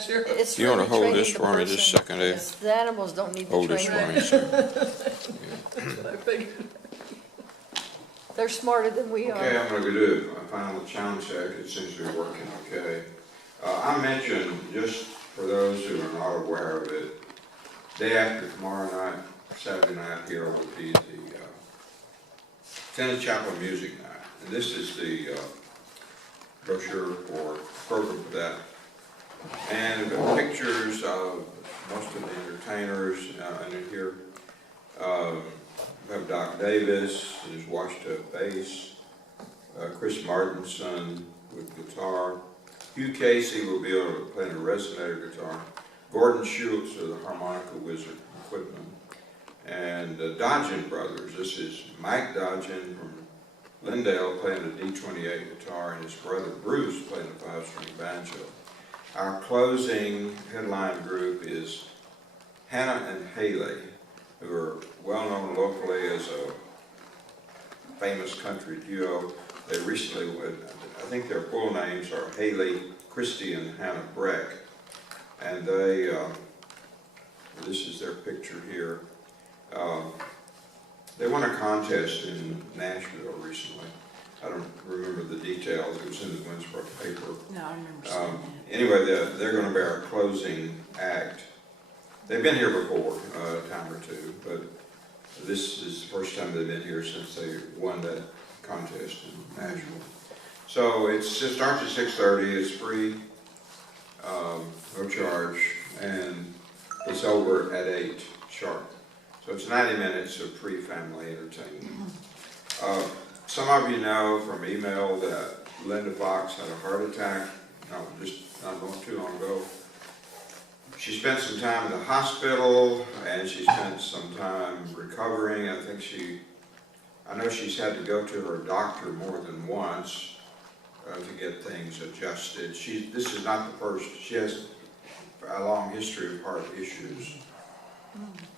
Sure. It's You want to really hold training this the for me just a person. second, Ed? Yes, the animals don't need the Hold this training. for me, sir. That's what I figured. They're smarter than we Okay, are. I'm going to do a final sound check. It seems to be working okay. I mentioned, just for those who are not aware of it, day after tomorrow night, Saturday night here will be the Tinney Chapel Music Night. And this is the brochure or program for that. And we've got pictures of most of the entertainers in here. We have Doc Davis, his washed-up bass, Chris Martinson with guitar, Hugh Casey will be able to play a resonator guitar, Gordon Schultz of the harmonica wizard equipment, and Dodgen Brothers. This is Mike Dodgen from Lindale playing the D28 guitar, and his brother Bruce playing the 5-string banjo. Our closing headline group is Hannah and Haley, who are well known locally as a famous country duo. They recently, I think their full names are Haley, Christy, and Hannah Breck. And they, this is their picture here. They won a contest in Nashville recently. I don't remember the details. It was in the Winsboro paper. No, I remember seeing that. Anyway, they're going to be our closing act. They've been here before, a time or two, but this is the first time they've been here since they won that contest in Nashville. So it starts at 6:30. It's free, no charge, and it's over at 8 sharp. So it's 90 minutes of free family entertainment. Some of you know from email that Linda Fox had a heart attack, just not too long ago. She spent some time in the hospital, and she spent some time recovering. I know she's had to go to her doctor more than once to get things adjusted. This is not the first. She has a long history of heart issues.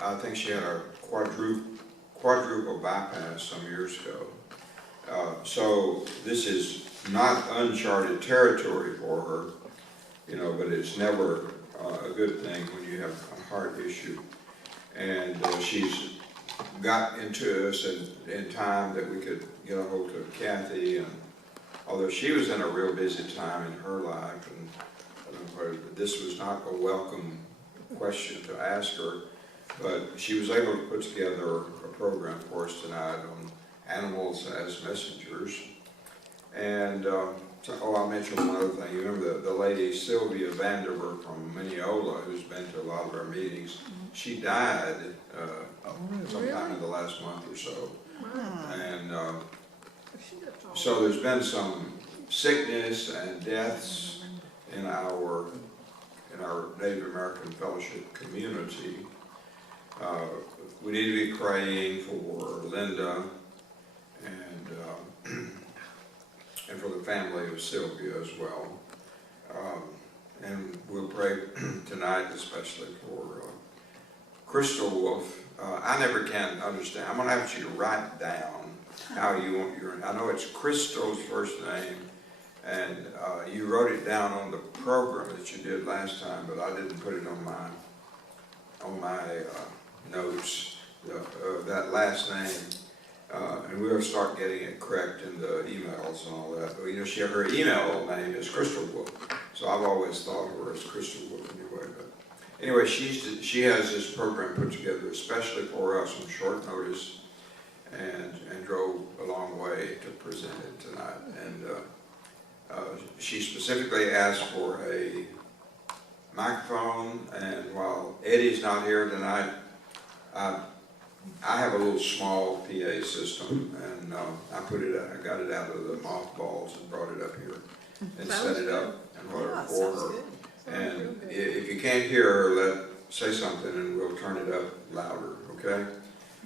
I think she had a quadruple bypass some years ago. So this is not uncharted territory for her, but it's never a good thing when you have a heart issue. And she's got into us in time that we could get a hold of Kathy, and although she was in a real busy time in her life, and this was not a welcome question to ask her, but she was able to put together a program for us tonight on animals as messengers. And I'll mention one other thing. You remember the lady Sylvia Vanderver from Mineola, who's been to a lot of our meetings. She died sometime in the last month or so. And so there's been some sickness and deaths in our Native American Fellowship community. We need to be praying for Linda and for the family of Sylvia as well. And we'll pray tonight especially for Chrystal Wolfe. I never can understand. I'm going to ask you to write down how you want I know it's Crystal's first name, and you wrote it down on the program that you did last time, but I didn't put it on my notes, that last name. And we'll start getting it correct in the emails and all that. But her email name is Chrystal Wolfe, so I've always thought of her as Chrystal Wolfe anyway. But anyway, she has this program put together especially for us on short notice, and drove a long way to present it tonight. And she specifically asked for a microphone, and while Eddie's not here tonight, I have a little small PA system, and I got it out of the mothballs and brought it up here and set it up and whatever for her. And if you can't hear her, say something and we'll turn it up louder, okay?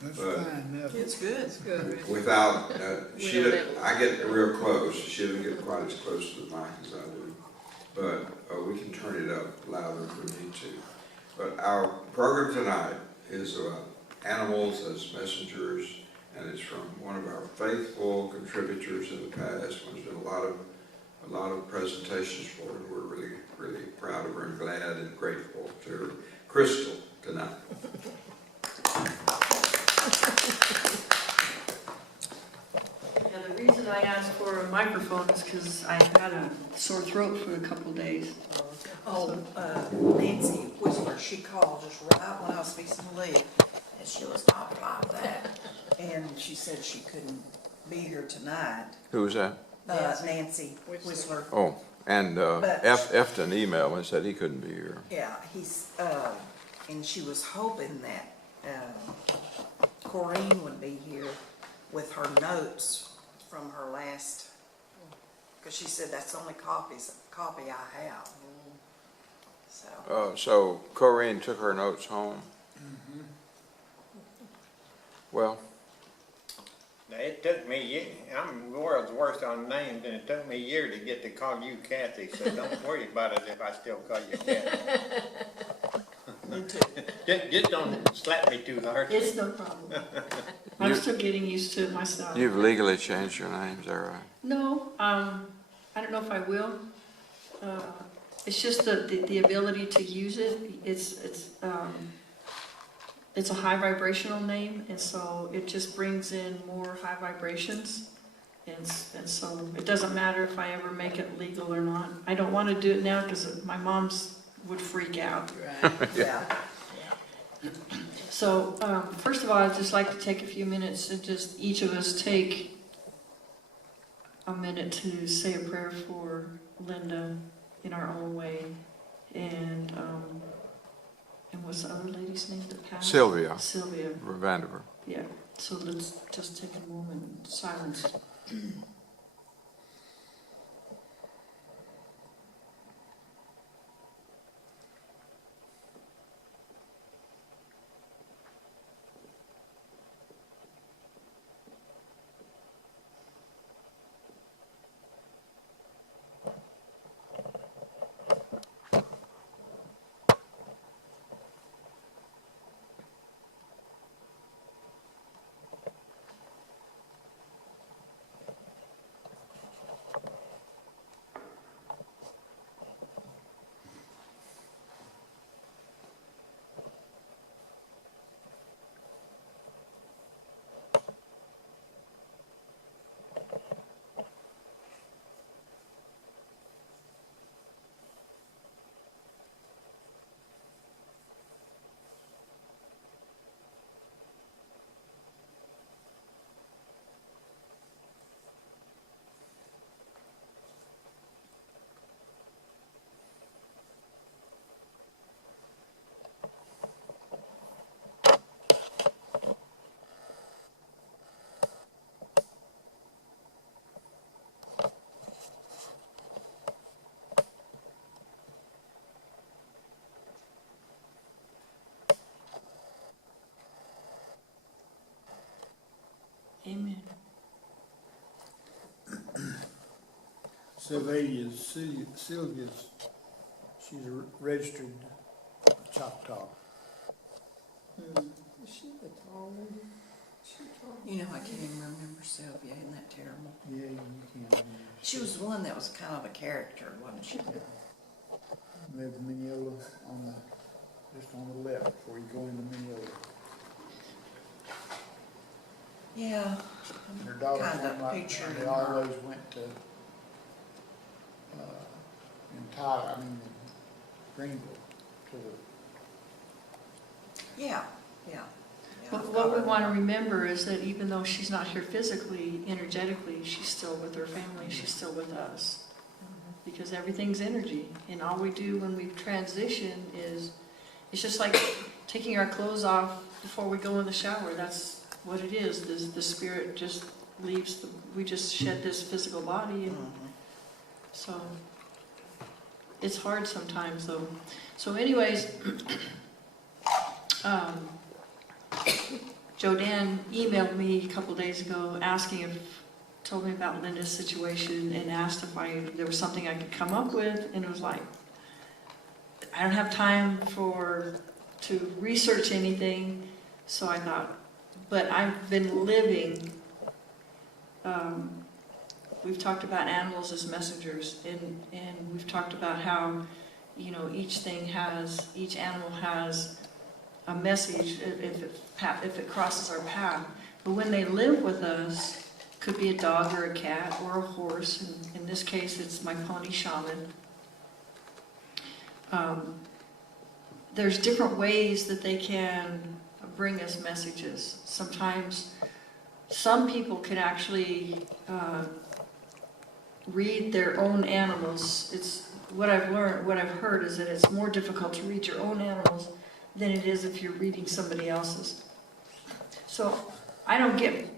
That's But fine. It's good. It's good. without, I get real close. She doesn't get quite as close to the mic as I do. But we can turn it up louder if we need to. But our program tonight is about animals as messengers, and it's from one of our faithful contributors in the past. There's been a lot of a lot of presentations for her. We're really, really proud of her and glad and grateful to her. Chrystal tonight. Yeah, the reason I asked for a microphone is because I had a sore throat for a couple of days. Oh, Nancy Whisper, she called just right when I was fixing to leave, and she was talking like that. And she said she couldn't be here tonight. Who was that? Nancy Whistler. Oh, and But- Efton emailed me and said he couldn't be here. Yeah, and she was hoping that, Corinne would be here with her notes from her last, because she said that's the only copy I have. So, So Corinne took her notes home? Well, Now, it took me, I'm the world's worst on names, and it took me a year to get to call you Kathy, so don't worry about it if I still call you Kathy. me too. Just don't slap me too hard. It's no problem. I'm still getting used to it myself. you've legally changed your name, is that right? No, I don't know if I will. It's just the ability to use it. It's a high vibrational name, and so it just brings in more high vibrations. And so it doesn't matter if I ever make it legal or not. I don't want to do it now because my mom's would freak out. Yeah. So first of all, I'd just like to take a few minutes and just each of us take a minute to say a prayer for Linda in our own way. And what's the other lady's name that passed? Sylvia Sylvia. Vanderver. Yeah. So let's just take a moment in silence. Amen. Sylvia's, she's a registered Choctaw. Is she the tall lady? She tall? You know, I can't even remember Sylvia, isn't that terrible? Yeah, you can. She was the one that was kind of a character, wasn't she? Lived in Mineola just on the left before you go into Mineola. Yeah. And her daughter, Kind of picturing they her. always went to, in Greenville, to the Yeah. What we want to remember is that even though she's not here physically, energetically, she's still with her family, she's still with us. Because everything's energy. And all we do when we transition is, it's just like taking our clothes off before we go in the shower. That's what it is. The spirit just leaves, we just shed this physical body. And so it's hard sometimes though. So anyways, Jodan emailed me a couple days ago told me about Linda's situation and asked if there was something I could come up with, and it was like, I don't have time to research anything, so I thought, but I've been living we've talked about animals as messengers, and we've talked about how, you know, each animal has a message if it crosses our path. But when they live with us, could be a dog or a cat or a horse. In this case, it's my pony shaman. There's different ways that they can bring us messages. Sometimes some people can actually read their own animals. It's what I've learned, what I've heard is that it's more difficult to read your own animals than it is if you're reading somebody else's. So I don't get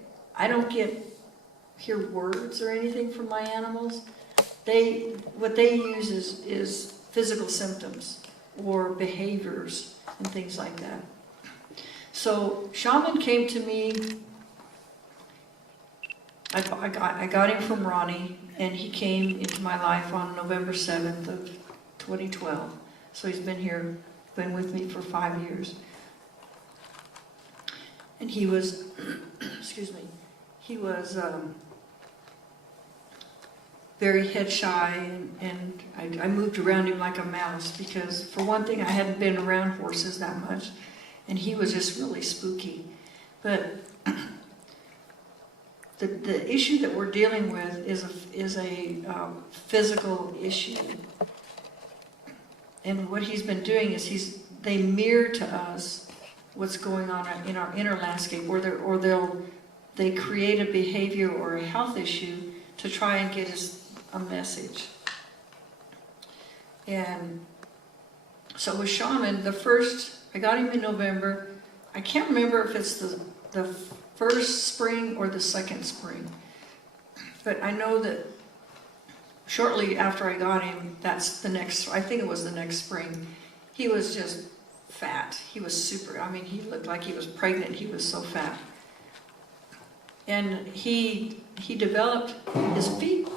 hear words or anything from my animals. What they use is physical symptoms or behaviors and things like that. So shaman came to me. I got him from Ronnie, and he came into my life on November 7th of 2012. So he's been with me for 5 years. And he was, excuse me, he was very head shy, and I moved around him like a mouse because, for one thing, I hadn't been around horses that much, and he was just really spooky. But the issue that we're dealing with is a physical issue. And what he's been doing is they mirror to us what's going on in our inner landscape, or they create a behavior or a health issue to try and get us a message. And so with shaman, I got him in November. I can't remember if it's the first spring or the second spring, but I know that shortly after I got him, I think it was the next spring, he was just fat. He was super, he looked like he was pregnant. He was so fat. And he developed his feet,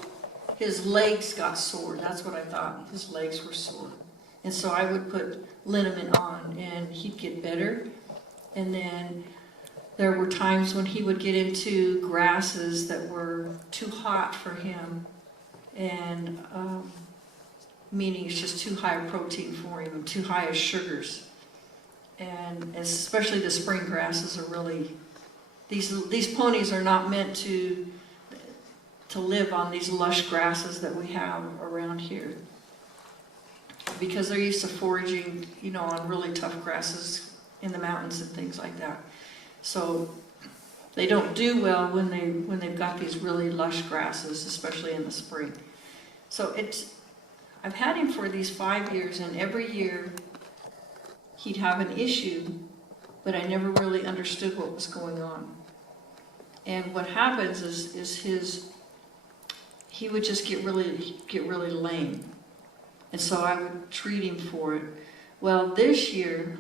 his legs got sore. That's what I thought. His legs were sore. And so I would put liniment on, and he'd get better. And then there were times when he would get into grasses that were too hot for him, and meaning it's just too high of protein for him and too high of sugars. And especially the spring grasses are really, these ponies are not meant to live on these lush grasses that we have around here, because they're used to foraging, on really tough grasses in the mountains and things like that. So they don't do well when they've got these really lush grasses, especially in the spring. So I've had him for these 5 years, and every year he'd have an issue, but I never really understood what was going on. And what happens is he would just get really lame. And so I would treat him for it. Well, this year,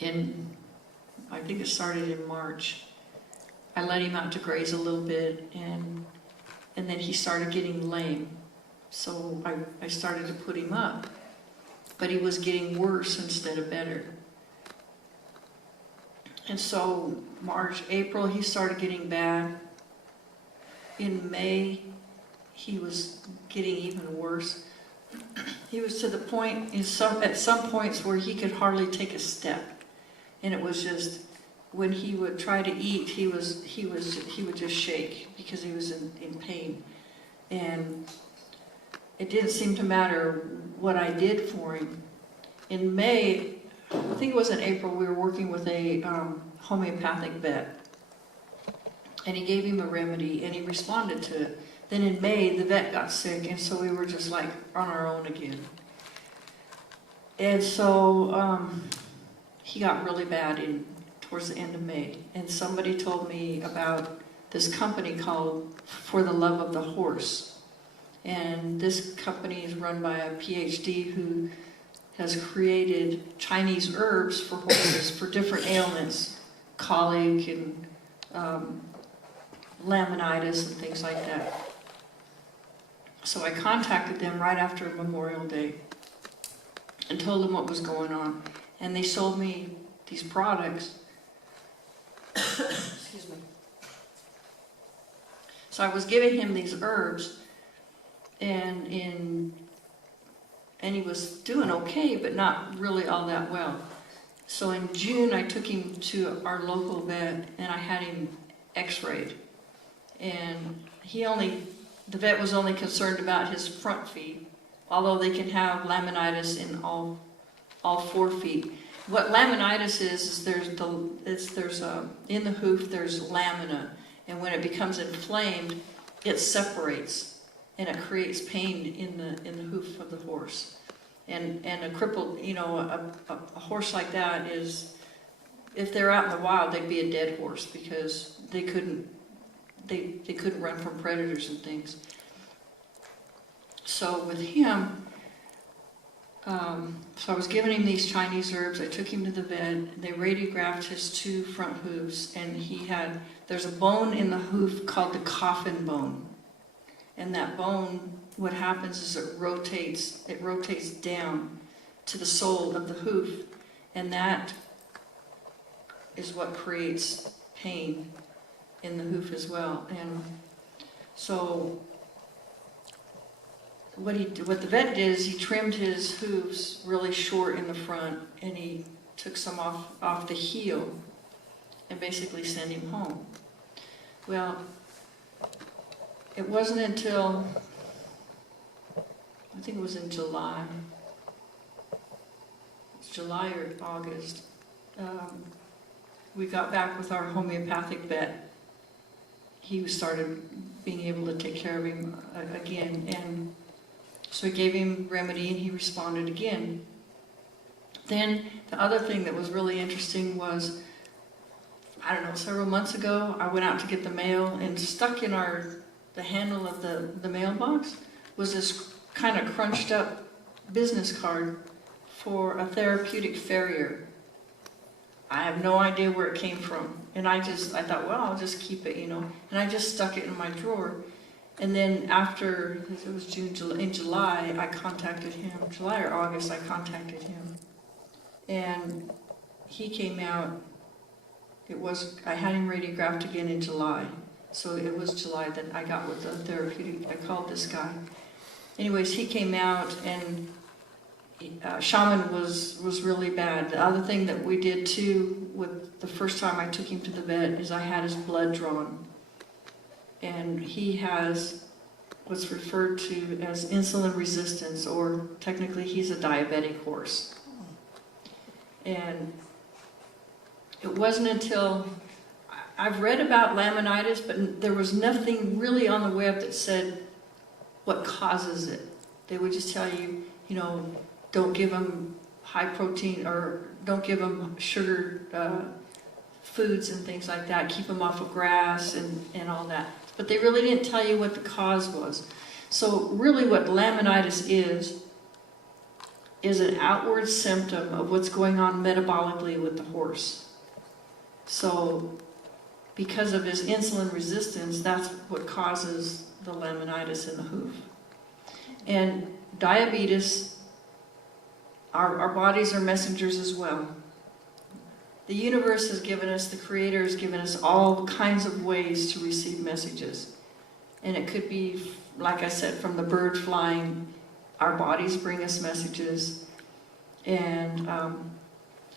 I think it started in March, I let him out to graze a little bit, and then he started getting lame. So I started to put him up. But he was getting worse instead of better. And so March, April, he started getting bad. In May, he was getting even worse. He was to the point at some points where he could hardly take a step. And it was just, when he would try to eat, he would just shake because he was in pain. And it didn't seem to matter what I did for him. In May, I think it was in April, we were working with a homeopathic vet. And he gave him a remedy, and he responded to it. Then in May, the vet got sick, and so we were just like on our own again. And so he got really bad towards the end of May. And somebody told me about this company called For the Love of the Horse. And this company is run by a PhD who has created Chinese herbs for horses for different ailments, colic and laminitis and things like that. So I contacted them right after Memorial Day and told them what was going on. And they sold me these products. Excuse me. So I was giving him these herbs, and he was doing okay, but not really all that well. So in June, I took him to our local vet, and I had him x-rayed. And the vet was only concerned about his front feet, although they can have laminitis in all 4 feet. What laminitis is there's in the hoof there's lamina, and when it becomes inflamed, it separates, and it creates pain in the hoof of the horse. And a crippled, a horse like that is, if they're out in the wild, they'd be a dead horse because they couldn't run from predators and things. So with him, so I was giving him these Chinese herbs. I took him to the vet. They radiographed his 2 front hooves, and there's a bone in the hoof called the coffin bone. And that bone, what happens is it rotates down to the sole of the hoof, and that is what creates pain in the hoof as well. And so what the vet did is he trimmed his hooves really short in the front, and he took some off the heel and basically sent him home. Well, it wasn't until, I think it was in July or August, we got back with our homeopathic vet. He started being able to take care of him again, and so I gave him remedy, and he responded again. Then the other thing that was really interesting was, I don't know, several months ago, I went out to get the mail, and stuck in the handle of the mailbox was this kind of crunched up business card for a therapeutic farrier. I have no idea where it came from. And I thought, well, I'll just keep it, And I just stuck it in my drawer. And then after, it was in July, I contacted him. July or August, I contacted him. And he came out. I had him radiographed again in July. So it was July that I got with the therapeutic. I called this guy. Anyways, he came out, and shaman was really bad. The other thing that we did too, with the first time I took him to the vet, is I had his blood drawn. And he has what's referred to as insulin resistance, or technically he's a diabetic horse. And it wasn't until, I've read about laminitis, but there was nothing really on the web that said what causes it. They would just tell you, don't give them high protein, or don't give them sugar foods and things like that. Keep them off of grass and all that. But they really didn't tell you what the cause was. So really what laminitis is an outward symptom of what's going on metabolically with the horse. So because of his insulin resistance, that's what causes the laminitis in the hoof. And diabetes, our bodies are messengers as well. The universe has given us, the Creator has given us all kinds of ways to receive messages. And it could be, like I said, from the bird flying, our bodies bring us messages. And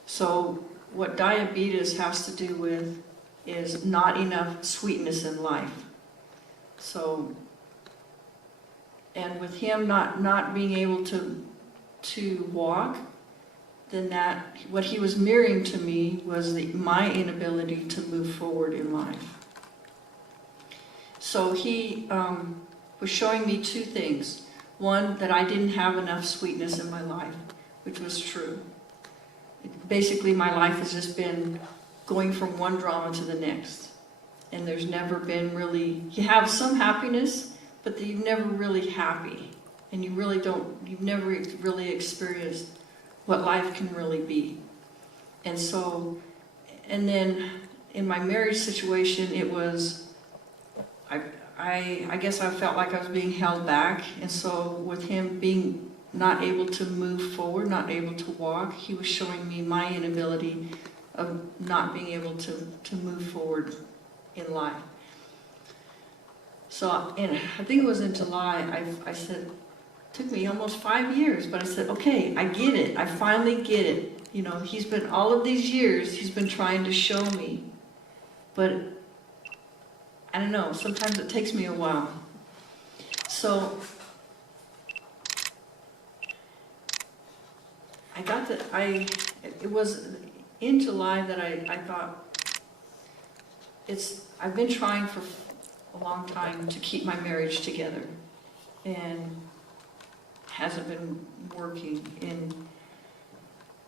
so what diabetes has to do with is not enough sweetness in life. So, and with him not being able to walk, then what he was mirroring to me was my inability to move forward in life. So he was showing me 2 things. One, that I didn't have enough sweetness in my life, which was true. Basically, my life has just been going from one drama to the next. And there's never been really, you have some happiness, but you're never really happy. And you've never really experienced what life can really be. And so, and then in my marriage situation, it was, I guess I felt like I was being held back. And so with him being not able to move forward, not able to walk, he was showing me my inability of not being able to move forward in life. So, and I think it was in July, I said, took me almost 5 years, but I said, okay, I get it. I finally get it. You know, he's been, all of these years, he's been trying to show me. But, I don't know, sometimes it takes me a while. So, I got the, it was in July that I thought, I've been trying for a long time to keep my marriage together. And hasn't been working.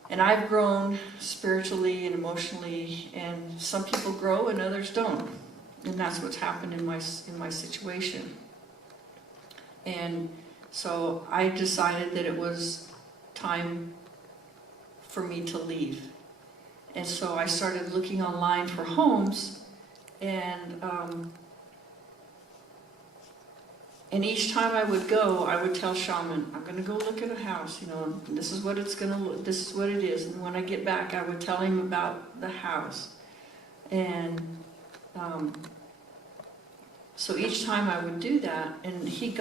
And I've grown spiritually and emotionally, and some people grow and others don't. And that's what's happened in my situation. And so I decided that it was time for me to leave. And so I started looking online for homes, and each time I would go, I would tell Shaman, I'm going to go look at a house, you know, this is what it's going to look, this is what it is. And when I get back, I would tell him about the house. And so each time I would do that, and he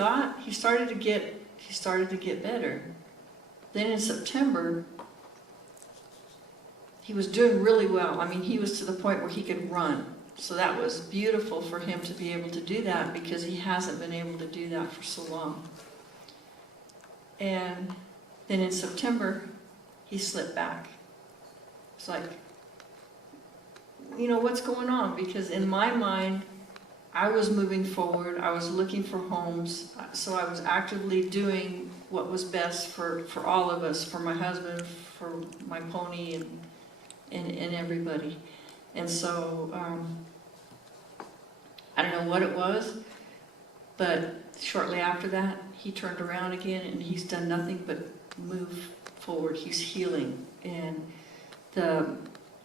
started to get better. Then in September, he was doing really well. I mean, he was to the point where he could run. So that was beautiful for him to be able to do that, because he hasn't been able to do that for so long. And then in September, he slipped back. It's like, you know, what's going on? Because in my mind, I was moving forward. I was looking for homes. So I was actively doing what was best for all of us, for my husband, for my pony, and everybody. And so, I don't know what it was, but shortly after that, he turned around again, and he's done nothing but move forward. He's healing. And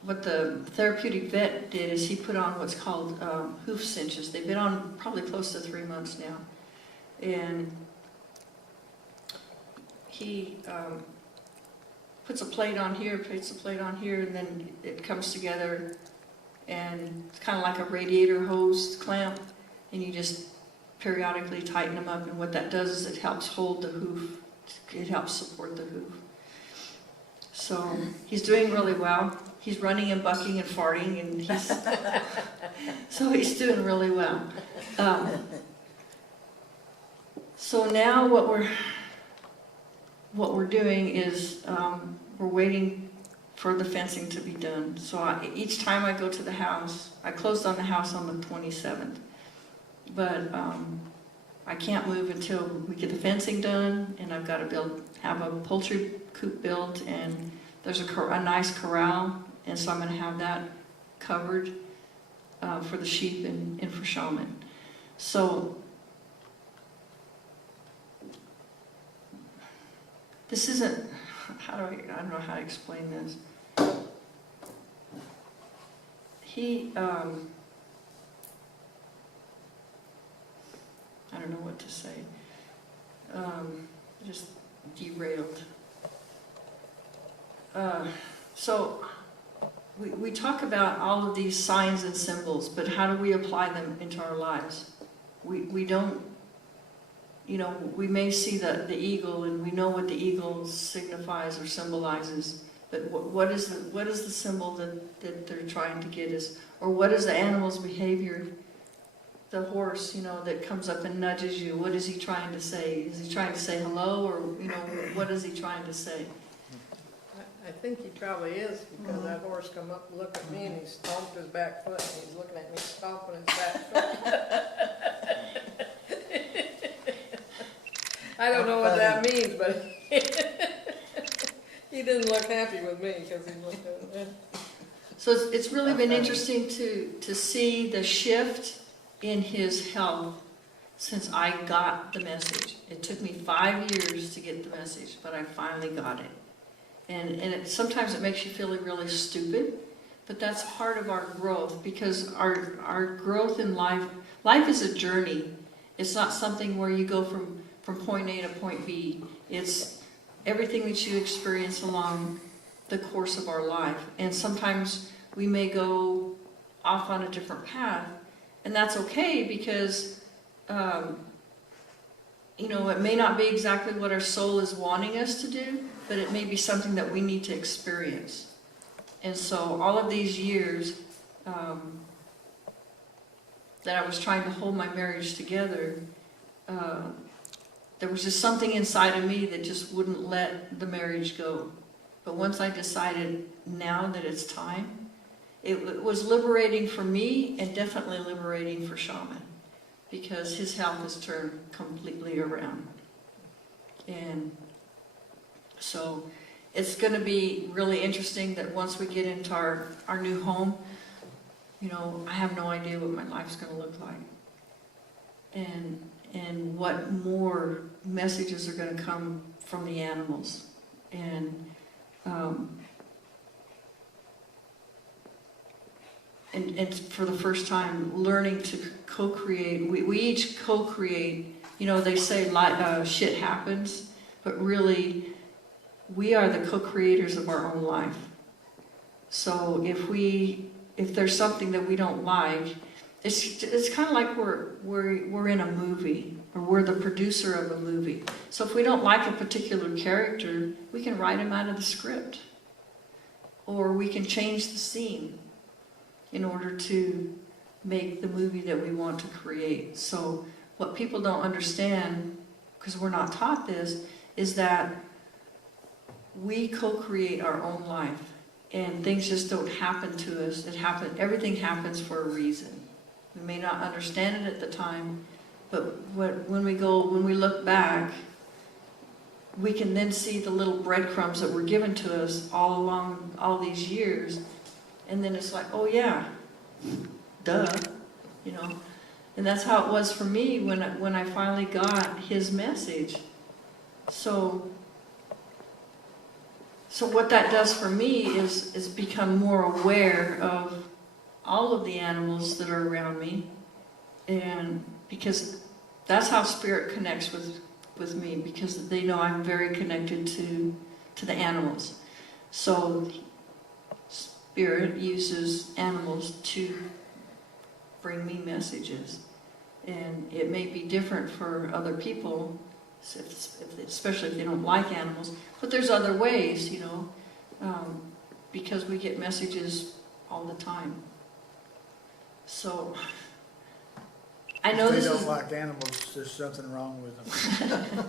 what the therapeutic vet did is he put on what's called hoof cinches. They've been on probably close to 3 months now. And he puts a plate on here, and then it comes together, and it's kind of like a radiator hose clamp, and you just periodically tighten them up, and what that does is it helps hold the hoof. It helps support the hoof. So he's doing really well. He's running and bucking and farting, and so he's doing really well. So now what we're doing is we're waiting for the fencing to be done. So each time I go to the house, I closed on the house on the 27th, but I can't move until we get the fencing done, and I've got to have a poultry coop built, and there's a nice corral, and so I'm going to have that covered for the sheep and for Shaman. So this isn't, I don't know how to explain this. I don't know what to say. Just derailed. So we talk about all of these signs and symbols, but how do we apply them into our lives? We don't, you know, we may see the eagle, and we know what the eagle signifies or symbolizes, but what is the symbol that they're trying to get us? Or what is the animal's behavior? The horse, you know, that comes up and nudges you, what is he trying to say? Is he trying to say hello, or, you know, what is he trying to say? I think he probably is, because that horse come up and looked at me, and he stomped his back foot, and he's looking at me stomping his back foot. I don't know what that means, but he didn't look happy with me, because he looked at me. So it's really been interesting to see the shift in his health since I got the message. It took me 5 years to get the message, but I finally got it. And sometimes it makes you feel really stupid, but that's part of our growth, because our growth in life is a journey. It's not something where you go from point A to point B. It's everything that you experience along the course of our life. And sometimes we may go off on a different path, and that's okay, because you know, it may not be exactly what our soul is wanting us to do, but it may be something that we need to experience. And so all of these years that I was trying to hold my marriage together, there was just something inside of me that just wouldn't let the marriage go. But once I decided now that it's time, it was liberating for me and definitely liberating for Shaman, because his health has turned completely around. And so it's going to be really interesting that once we get into our new home, you know, I have no idea what my life's going to look like. And what more messages are going to come from the animals. And for the first time, learning to co-create. We each co-create. You know, they say shit happens, but really, we are the co-creators of our own life. So if there's something that we don't like, it's kind of like we're in a movie, or we're the producer of a movie. So if we don't like a particular character, we can write him out of the script, or we can change the scene in order to make the movie that we want to create. So what people don't understand, because we're not taught this, is that we co-create our own life, and things just don't happen to us. Everything happens for a reason. We may not understand it at the time, but when we look back, we can then see the little breadcrumbs that were given to us all along all these years, and then it's like, oh yeah, duh, you know. And that's how it was for me when I finally got his message. So what that does for me is become more aware of all of the animals that are around me, and because that's how spirit connects with me, because they know I'm very connected to the animals. So spirit uses animals to bring me messages, and it may be different for other people, especially if they don't like animals, but there's other ways, you know, because we get messages all the time. So I know If this they is... don't like animals, there's something wrong with them.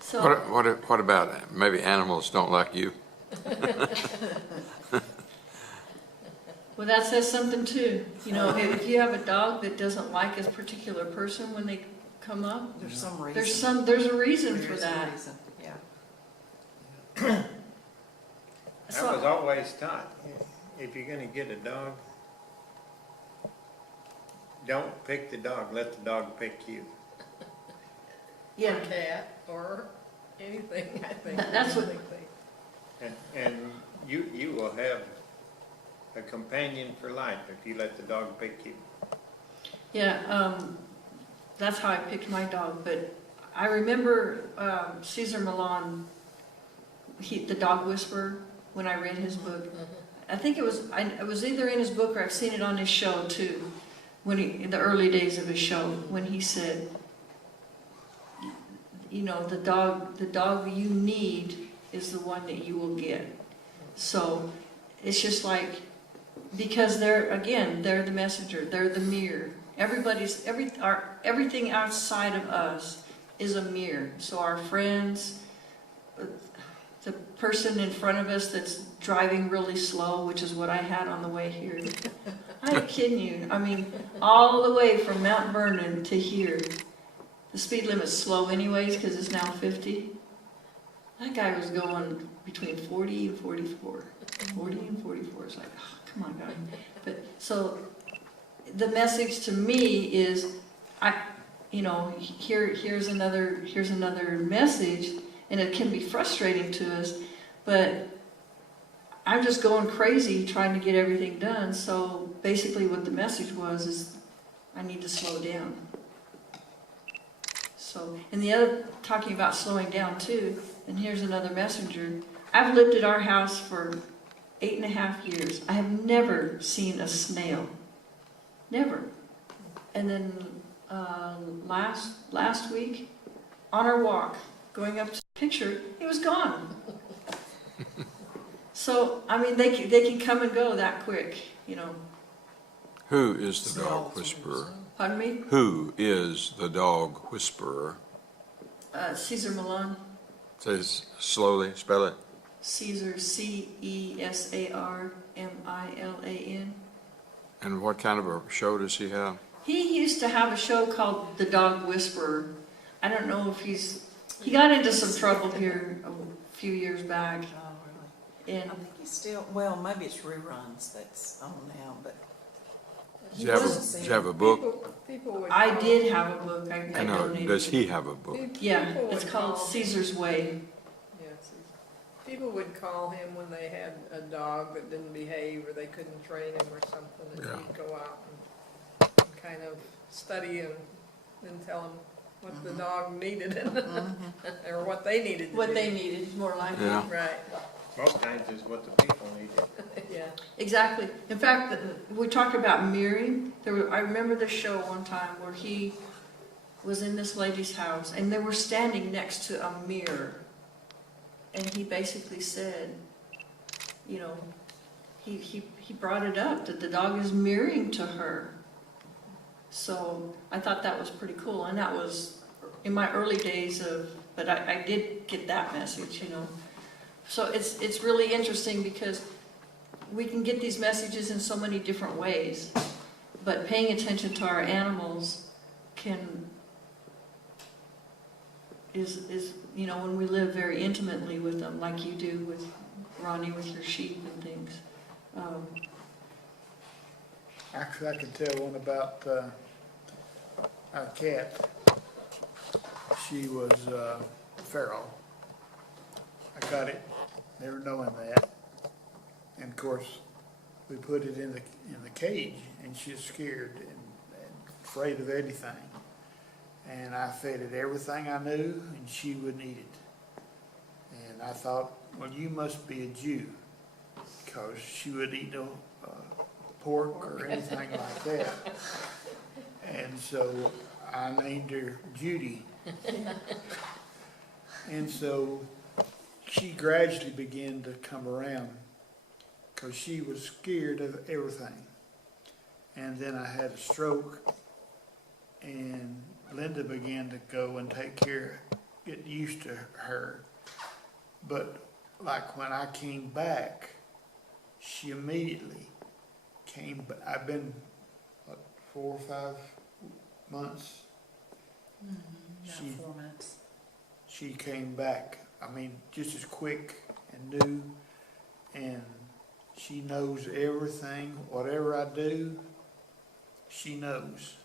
So, What about maybe animals don't like you? well, that says something too. You know, if you have a dog that doesn't like a particular person when they come up, There's some reason. there's a reason for There's a that. reason, yeah. I was always taught, if you're gonna get a dog, don't pick the dog, let the dog pick you. Yeah, Or cat, or anything, I think. That's what- And you will have a companion for life if you let the dog pick you. yeah. That's how I picked my dog. But I remember Cesar Millan, the dog whisperer, when I read his book. I think it was either in his book or I've seen it on his show too, in the early days of his show, when he said, you know, the dog you need is the one that you will get. So it's just like, because they're the messenger, they're the mirror. Everything outside of us is a mirror. So our friends, the person in front of us that's driving really slow, which is what I had on the way here. I'm not kidding you. I mean, all the way from Mount Vernon to here. The speed limit's slow anyways because it's now 50. That guy was going between 40 and 44. 40 and 44. It's like, oh, come on, guy. But so the message to me is, here's another message, and it can be frustrating to us, but I'm just going crazy trying to get everything done. So basically what the message was is I need to slow down. So, and the other, talking about slowing down too, and here's another messenger. I've lived at our house for 8.5 years. I have never seen a snail. Never. And then last week, on our walk, going up to the picture, he was gone. So, I mean, they can come and go that quick, you know. Who is the dog whisperer? Pardon me? Who is the dog whisperer? Cesar Millan. Says slowly, spell it. Cesar, Cesarmillan. And what kind of a show does he have? He used to have a show called The Dog Whisperer. I don't know if he got into some trouble here a few years back. Oh, really? And I think he's still, well, maybe it's reruns that's on now, but. Does he have a book? People would I call- did have a book. I No, donated. does he have a book? Yeah, people it's would called call- Cesar's Way. Yes, people would call him when they had a dog that didn't behave or they couldn't train him or something, and Yeah. he'd go out and kind of study and then tell him what the dog needed or what they needed to What do. they needed, more like it. Yeah. Right, Most times it's what the people needed. yeah. Exactly. In fact, we talk about mirroring. I remember the show one time where he was in this lady's house and they were standing next to a mirror. And he basically said, you know, he brought it up that the dog is mirroring to her. So I thought that was pretty cool. And that was in my early days but I did get that message, you know. So it's really interesting because we can get these messages in so many different ways, but paying attention to our animals is you know, when we live very intimately with them, like you do with Ronnie, with your sheep and things. Actually, I can tell one about our cat. She was feral. I got it, never knowing that. And of course, we put it in the cage, and she's scared and afraid of anything. And I fed it everything I knew, and she wouldn't eat it. And I thought, well, you must be a Jew, because she would eat no pork or anything like that. And so I named her Judy. And so she gradually began to come around, because she was scared of everything. And then I had a stroke, and Linda began to go and get used to her. But like when I came back, she immediately came. I've been, what, 4 or 5 months? About 4 months. She came back, I mean, just as quick and new, and she knows everything. Whatever I do, she knows.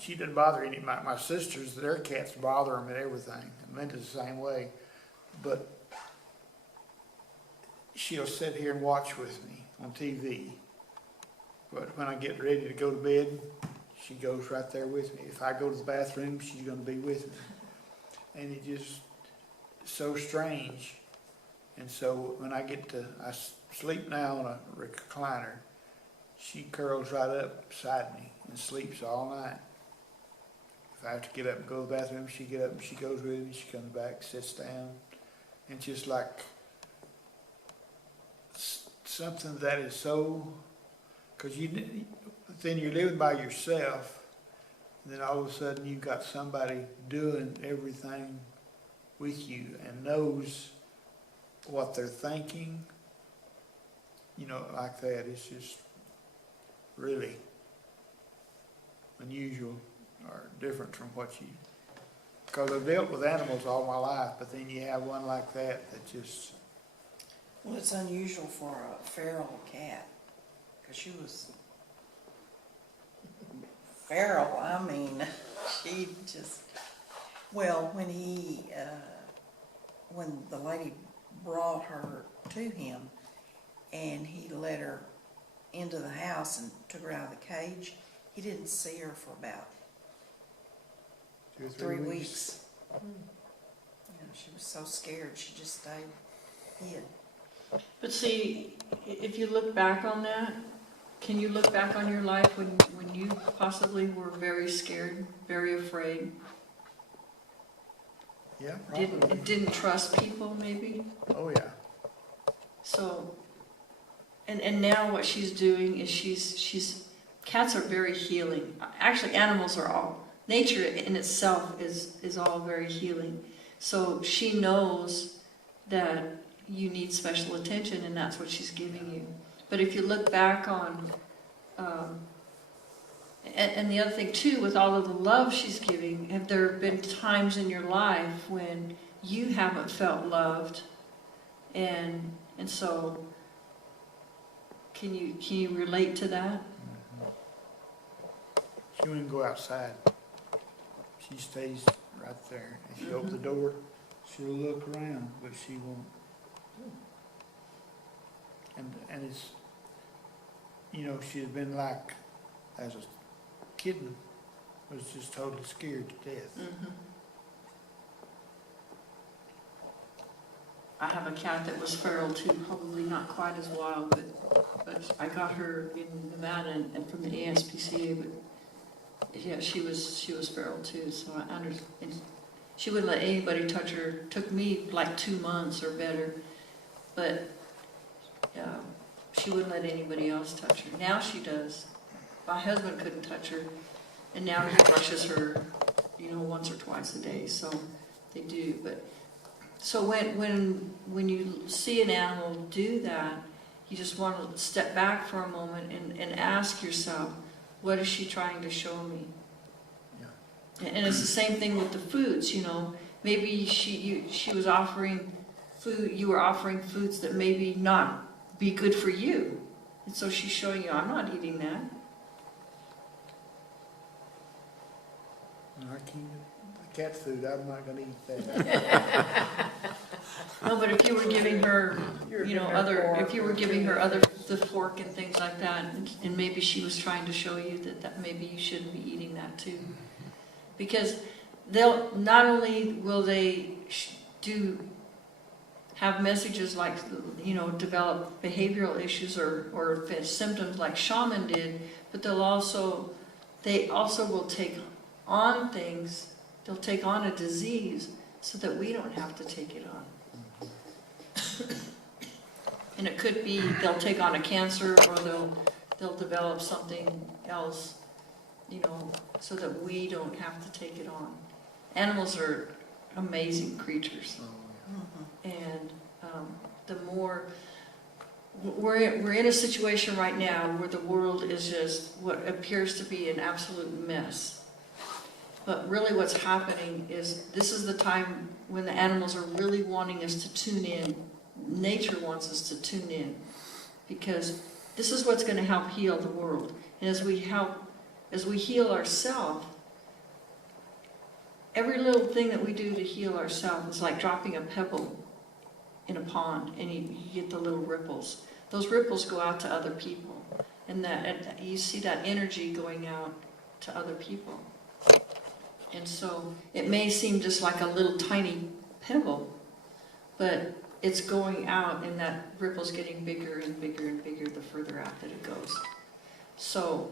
She doesn't bother any, my sisters, their cats bother them and everything, and Linda's the same way, but she'll sit here and watch with me on TV. But when I get ready to go to bed, she goes right there with me. If I go to the bathroom, she's going to be with me. And it just, so strange. And so when I sleep now on a recliner, she curls right up beside me and sleeps all night. If I have to get up and go to the bathroom, she get up and she goes with me. She comes back, sits down, and just like something that is so, because then you're living by yourself, and then all of a sudden you've got somebody doing everything with you and knows what they're thinking, you know, like that. It's just really unusual or different from what you, because I've dealt with animals all my life, but then you have one like that just. Well, it's unusual for a feral cat, because she was feral. I mean, she just, well, when the lady brought her to him and he let her into the house and took her out of the cage, he didn't see her for about 2 or 3 weeks. You know, she was so scared, she just stayed hid. But see, if you look back on that, can you look back on your life when you possibly were very scared, very afraid, Yeah, probably. didn't trust people maybe? Oh, yeah. So, and now what she's doing is she's cats are very healing. Actually, animals are all, nature in itself is all very healing. So she knows that you need special attention, and that's what she's giving you. But if you look back on, and the other thing too, with all of the love she's giving, have there been times in your life when you haven't felt loved, and so can you relate to that? She wouldn't go outside. She stays right there. If you open the door, she'll look around, but she won't. And it's, you know, she's been like, as a kitten, was just totally scared to death. I have a cat that was feral too, probably not quite as wild, but I got her in Nevada and from the ASPCA, but yeah, she was feral too, so I understand. She wouldn't let anybody touch her. Took me like 2 months or better, but she wouldn't let anybody else touch her. Now she does. My husband couldn't touch her, and now he brushes her, you know, once or twice a day. So they do. But so when you see an animal do that, you just want to step back for a moment and ask yourself, what is she trying to show me? Yeah. And it's the same thing with the foods, you know. Maybe she was offering food, you were offering foods that maybe not be good for you. And so she's showing you, I'm not eating that. I can't, cat food, I'm not gonna eat that. No, but if you were giving her, You're you know, giving her other, pork if you were or giving her chicken. other, the fork and things like that, and maybe she was trying to show you that maybe you shouldn't be eating that too. Because they'll, not only will they have messages like, you know, develop behavioral issues or symptoms like shaman did, but they also will take on things, they'll take on a disease so that we don't have to take it on. And it could be they'll take on a cancer, or they'll develop something else, you know, so that we don't have to take it on. Animals are amazing creatures. And the more we're in a situation right now where the world is just what appears to be an absolute mess. But really what's happening is this is the time when the animals are really wanting us to tune in. Nature wants us to tune in, because this is what's going to help heal the world. And as we heal ourselves, every little thing that we do to heal ourselves is like dropping a pebble in a pond, and you get the little ripples. Those ripples go out to other people, and you see that energy going out to other people. And so it may seem just like a little tiny pebble, but it's going out, and that ripple's getting bigger and bigger and bigger the further out that it goes. So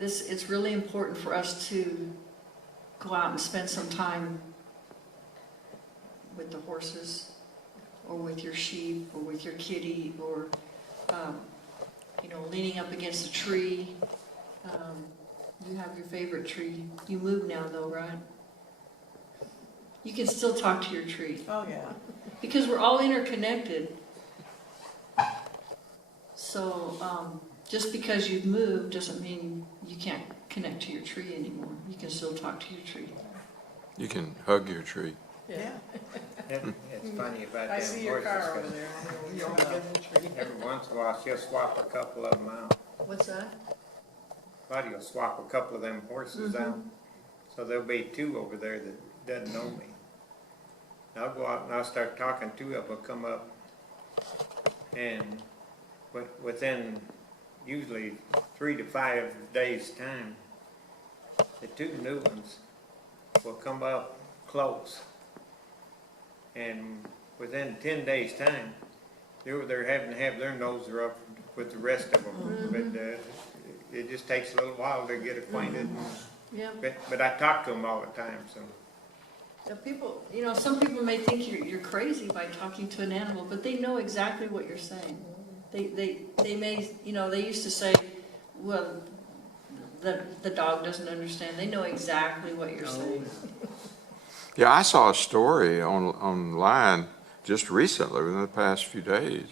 it's really important for us to go out and spend some time with the horses, or with your sheep, or with your kitty, or you know, leaning up against a tree. You have your favorite tree. You move now though, right? You can still talk to your tree. Oh, yeah. Because we're all interconnected. So just because you've moved doesn't mean you can't connect to your tree anymore. You can still talk to your tree. You can hug your tree. Yeah. It's funny about I them see your horses, car over 'cause there. You're on the tree. every once in a while she'll swap a couple of them out. What's that? Buddy will swap a couple of them horses out. So there'll be two over there that doesn't know me. I'll go out and I'll start talking, two of them will come up, and within usually 3 to 5 days' time, the two new ones will come up close And within 10 days' time, they're having to have their nose rubbed with the rest of them. But it just takes a little while to get acquainted. Yeah. But I talk to them all the time, so. The people, some people may think you're crazy by talking to an animal, but they know exactly what you're saying. They may, they used to say, well, the dog doesn't understand. They know exactly what you're saying. Yeah, I saw a story online just recently, within the past few days,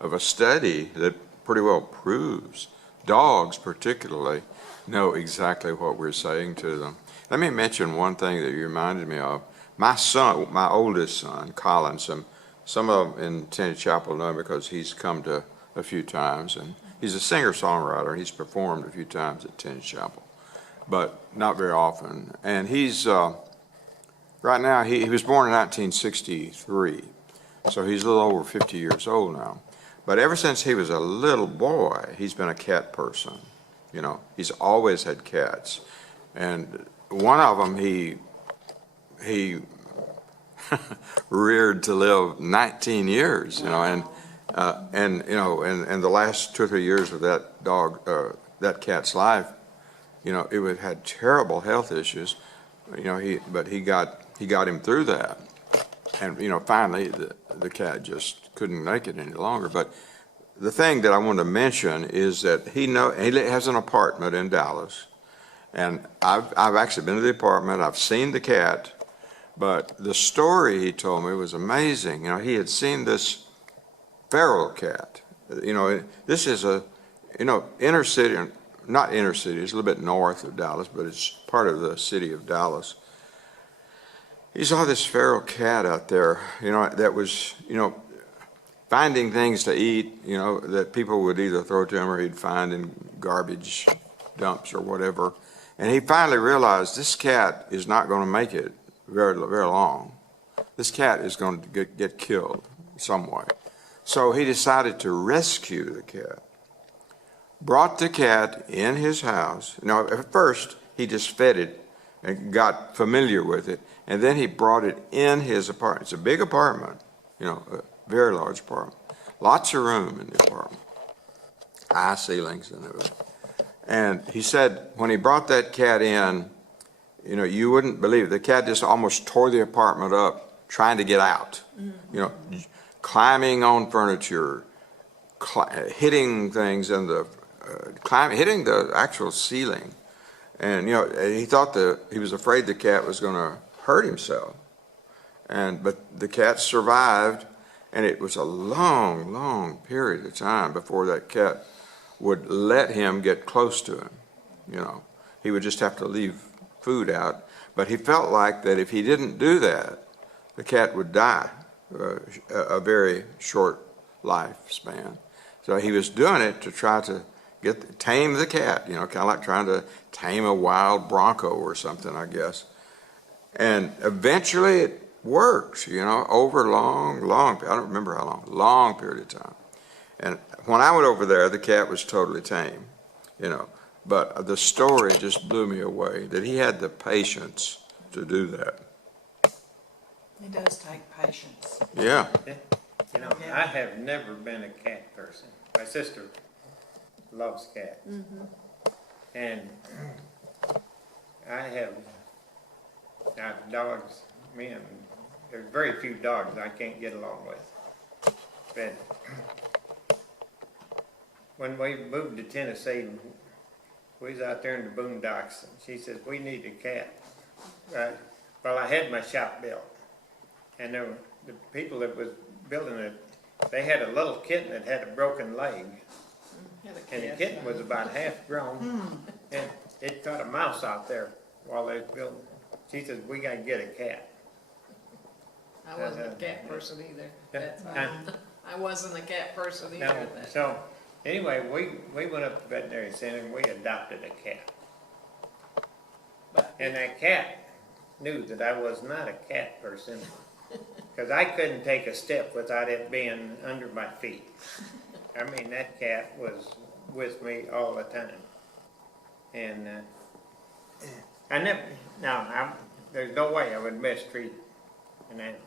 of a study that pretty well proves dogs particularly know exactly what we're saying to them. Let me mention one thing that you reminded me of. My son, my oldest son, Colin, some of them in Tinney Chapel know him because he's come to a few times, and he's a singer-songwriter, and he's performed a few times at Tinney Chapel, but not very often. And he's, right now, he was born in 1963, so he's a little over 50 years old now. But ever since he was a little boy, he's been a cat person. He's always had cats. And one of them he reared to live 19 years, and the last 2 or 3 years of that that cat's life, it had terrible health issues, but he got him through that. And, finally the cat just couldn't make it any longer. But the thing that I want to mention is that he has an apartment in Dallas. And I've actually been to the apartment. I've seen the cat. But the story he told me was amazing. He had seen this feral cat. This is inner city, not inner city, it's a little bit north of Dallas, but it's part of the city of Dallas. He saw this feral cat out there, that was, finding things to eat, that people would either throw to him or he'd find in garbage dumps or whatever. And he finally realized this cat is not going to make it very, very long. This cat is going to get killed some way. So he decided to rescue the cat. Brought the cat in his house. At first, he just fed it and got familiar with it. And then he brought it in his apartment. It's a big apartment, a very large apartment. Lots of room in the apartment. High ceilings and everything. And he said when he brought that cat in, you wouldn't believe it. The cat just almost tore the apartment up trying to get out. Climbing on furniture, hitting things in the, hitting the actual ceiling. And, he thought he was afraid the cat was going to hurt himself. But the cat survived, and it was a long, long period of time before that cat would let him get close to him. He would just have to leave food out. But he felt like that if he didn't do that, the cat would die, a very short lifespan. So he was doing it to try to tame the cat, kind of like trying to tame a wild bronco or something, I guess. And eventually it works, over long, I don't remember how long period of time. And when I went over there, the cat was totally tame, But the story just blew me away, that he had the patience to do that. It does take patience. Yeah. I have never been a cat person. My sister loves cats. And I have dogs, there's very few dogs I can't get along with. But when we moved to Tennessee, we was out there in the boondocks, and she says, we need a cat. Well, I had my shop built, and the people that was building it, they had a little kitten that had a broken leg. And the kitten was about half grown, and it caught a mouse out there while they was building. She says, we got to get a cat. I wasn't a cat person either. That's I wasn't a cat person either. No, so anyway, we went up to the veterinary center and we adopted a cat. And that cat knew that I was not a cat person because I couldn't take a step without it being under my feet. That cat was with me all the time. And there's no way I would mistreat an animal.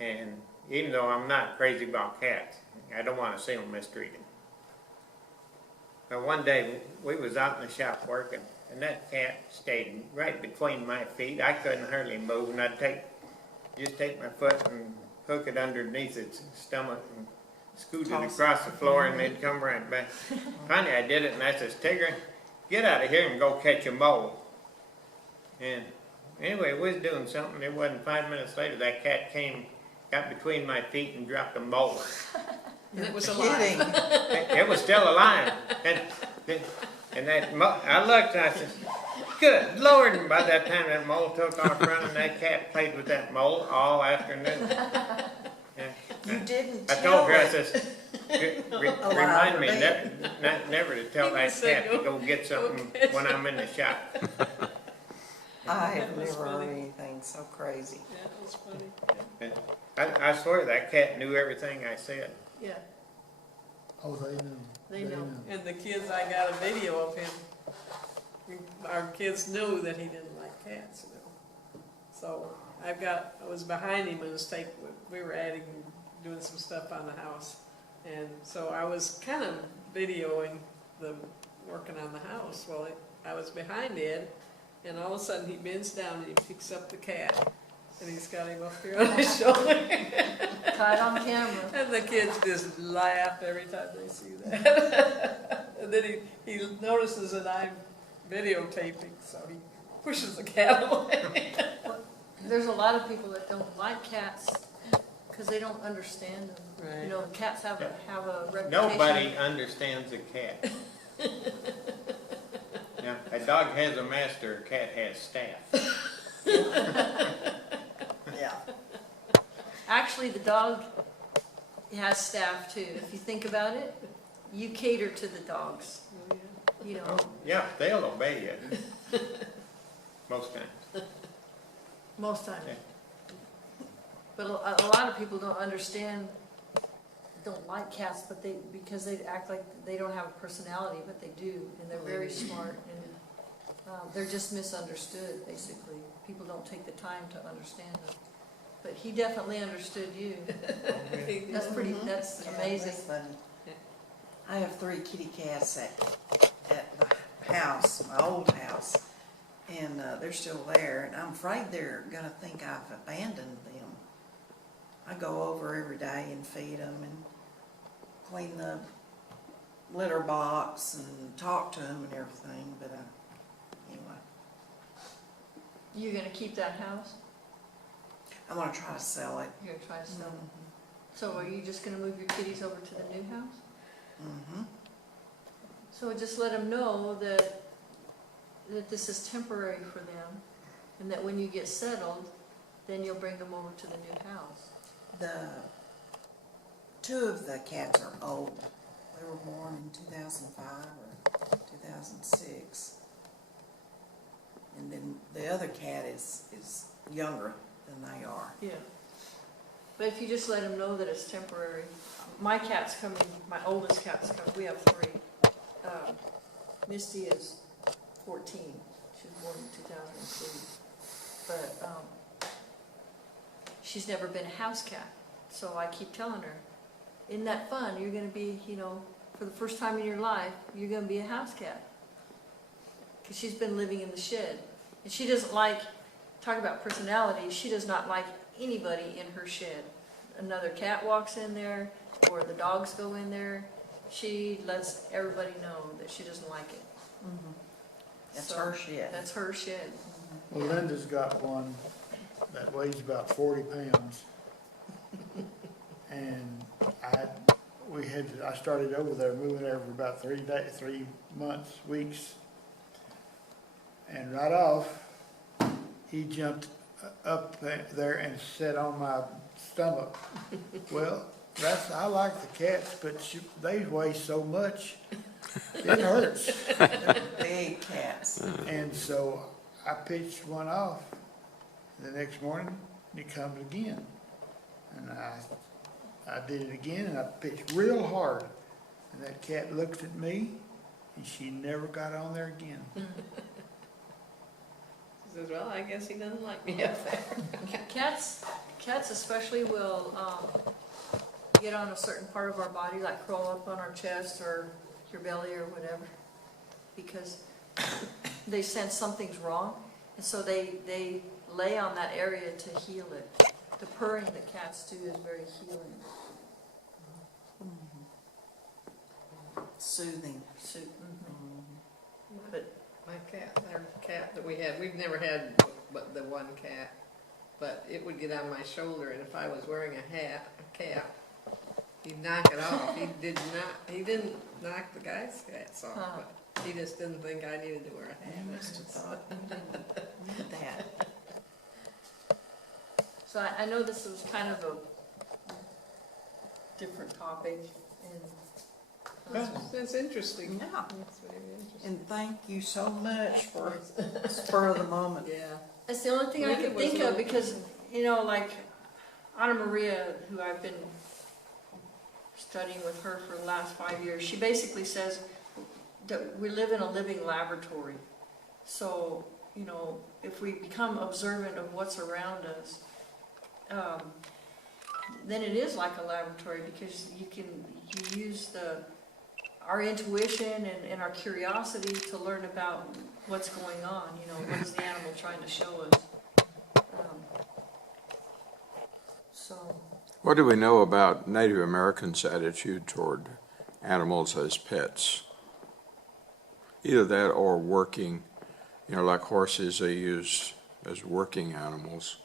And even though I'm not crazy about cats, I don't want to see them mistreated. But one day, we was out in the shop working, and that cat stayed right between my feet. I couldn't hardly move, and I'd just take my foot and hook it underneath its stomach and scoot it across the floor, and they'd come right back. Finally, I did it, and I says, Tigger, get out of here and go catch a mole. And anyway, we was doing something. It wasn't 5 minutes later, that cat came, got between my feet and dropped a mole. And it was kidding. It was still alive. And I looked and I said, good Lord. And by that time that mole took off running, that cat played with that mole all afternoon. Yeah. You didn't I tell told her, I it. says, Alive remind or me dead. never to tell that cat to go get something when I'm in the shop. I have never heard anything so crazy. Yeah, it was funny. I swear that cat knew everything I said. Yeah, Oh, they knew. they know. And the kids, I got a video of him. Our kids knew that he didn't like cats, you know. So I was behind him and we were doing some stuff on the house. And so I was kind of videoing them working on the house. Well, I was behind Ed, and all of a sudden he bends down and he picks up the cat. And he's got him up here on his shoulder. Caught on camera. And the kids just laugh every time they see that. And then he notices that I'm videotaping, so he pushes the cat away. There's a lot of people that don't like cats because they don't understand them. Right. You know, cats have a reputation. Nobody understands a cat. Now, a dog has a master, a cat has staff. Yeah. Actually, the dog has staff too. If you think about it, you cater to the dogs. You know, Yeah, they'll obey you. Most times. most times. Yeah. But a lot of people don't understand, don't like cats, but because they act like they don't have a personality, but they do, and they're very smart, and they're just misunderstood, basically. People don't take the time to understand them. But he definitely understood you. That's Yeah, amazing. that's funny. I have 3 kitty cats at the house, my old house, and they're still there, and I'm afraid they're gonna think I've abandoned them. I go over every day and feed them and clean the litter box and talk to them and everything, but anyway, You're gonna keep that house? I'm gonna try to sell it. You're gonna try to sell it? So are you just gonna move your kitties over to the new house? Mm-hmm. So just let them know that this is temporary for them, and that when you get settled, then you'll bring them over to the new house. The 2 of the cats are old. They were born in 2005 or 2006. And then the other cat is younger than they are. Yeah. But if you just let them know that it's temporary. My cat's coming, my oldest cat's coming, we have 3. Misty is 14. She was born in 2002. But she's never been a house cat. So I keep telling her, isn't that fun? You're going to be, you know, for the first time in your life, you're going to be a house cat. Because she's been living in the shed. And she doesn't like, talk about personality, she does not like anybody in her shed. Another cat walks in there, or the dogs go in there, she lets everybody know that she doesn't like it. Mm-hmm. That's So, her shed. That's her shed. Well, Linda's got one that weighs about 40 pounds. And I started over there, moving there for about 3 months, weeks. And right off, he jumped up there and sat on my stomach. Well, I like the cats, but they weigh so much, it hurts. They're big cats. And so I pitched one off. The next morning, it comes again. And I did it again, and I pitched real hard. And that cat looked at me, and she never got on there again. He says, well, I guess he doesn't like me up there. Cats especially will get on a certain part of our body, like crawl up on our chest or your belly or whatever, because they sense something's wrong, and so they lay on that area to heal it. The purring that cats do is very healing. Soothing. But My cat, our cat that we had, we've never had but the one cat, but it would get on my shoulder, and if I was wearing a cap, he'd knock it off. He didn't knock the guy's cats off, but he just didn't think I needed to wear a hat. You must have thought you didn't need that. so I know this was kind of a different topic, and That's interesting. Yeah. That's very interesting. And thank you so much for spur of the moment. Yeah. that's the only thing I could think of, because, like Anna Maria, who I've been studying with her for the last 5 years, she basically says that we live in a living laboratory. So, if we become observant of what's around us, then it is like a laboratory, because you use our intuition and our curiosity to learn about what's going on. What is the animal trying to show us? So, What do we know about Native Americans' attitude toward animals as pets? Either that or working, like horses they use as working animals.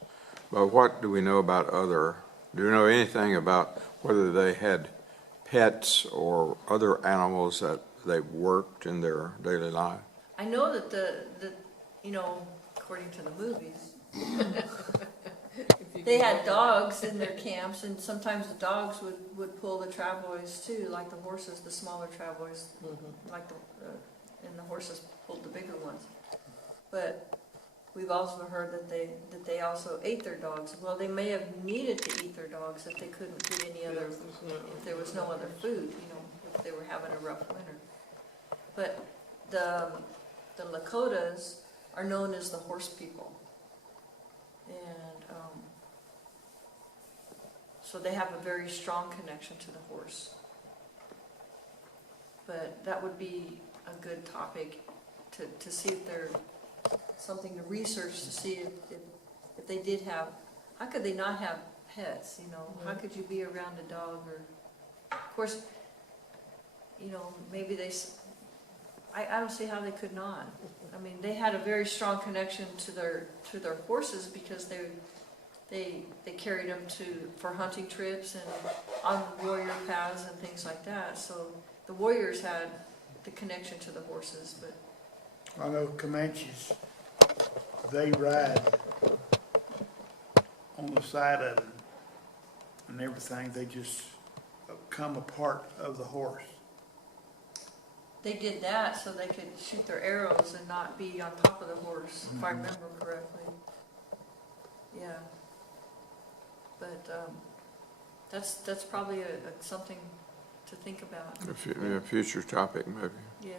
But what do we know about do we know anything about whether they had pets or other animals that they worked in their daily life? I know that according to the movies, they had dogs in their camps, and sometimes the dogs would pull the travois too, like the horses, the smaller travois, and the horses pulled the bigger ones. But we've also heard that they also ate their dogs. Well, they may have needed to eat their dogs if they couldn't get any other, if there was no other food, if they were having a rough winter. But the Lakotas are known as the horse people, and so they have a very strong connection to the horse. But that would be a good topic to see if there's something to research, to see if they did have, how could they not have pets, How could you be around a dog? Or, of course, maybe I don't see how they could not. I mean, they had a very strong connection to their horses, because they carried them for hunting trips and on warrior paths and things like that. So the warriors had the connection to the horses. But I know Comanches, they ride on the side of it and everything. They just become a part of the horse. they did that so they could shoot their arrows and not be on top of the horse, if I remember correctly. Yeah. But that's probably something to think about. A future topic, maybe. Yeah.